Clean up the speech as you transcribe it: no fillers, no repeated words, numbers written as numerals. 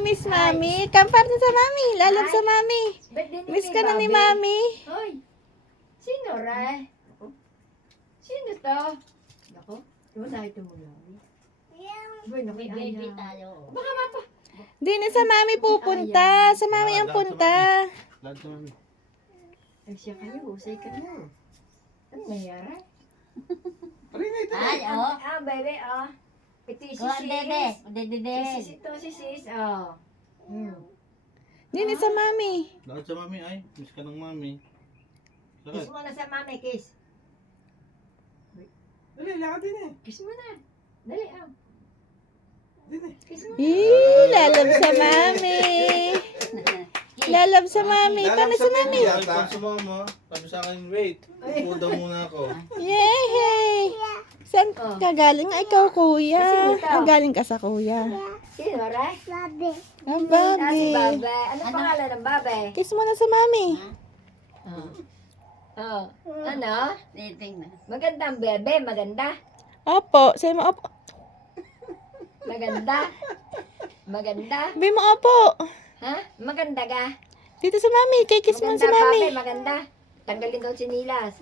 namimiss Mami. Kamparte sa Mami. Lalab sa Mami. Miss ka na ni Mami. Hoy, sino ra? Sino to? Nako, diba tayo tumulaw? Boy, naku, Baby ayaw. tayo. Baka mapa. Di na sa Mami pupunta. Sa Mami ang punta. Lahat sa mami. Ay, siya kayo, husay kayo. Ano nangyari? Ay, oh. Bebe, Ito si Kuha, dede. sis. Dede. Si ito si sis, Di na sa Mami. Lahat sa mami ay. Miss ka ng mami. Kiss Lahat. mo na sa mami, kiss. Dali, lakad din eh. Kiss mo na. Dali, Din eh. Kiss mo na. Lalab sa Mami. Lalab sa Mami. Paano sa Mami? Sabi sa mama, sabi sa akin, wait. Upo daw muna ako. Yay! Saan ka galing? Ay, ikaw, kuya. Ah, galing ka sa kuya. Sino, ra? Ah, Si babi. Babe. Anong pangalan ng Babe? Kiss mo na sa Mami. Ano? Titingnan. Maganda ang bebe, maganda. Opo. Sa'yo mo, opo. Maganda. Maganda. Sabi mo, opo. Ha? Maganda ka? Dito sa Mami. Kay kiss mo Maganda, sa Mami. Babe, maganda. Tanggalin daw sinilas.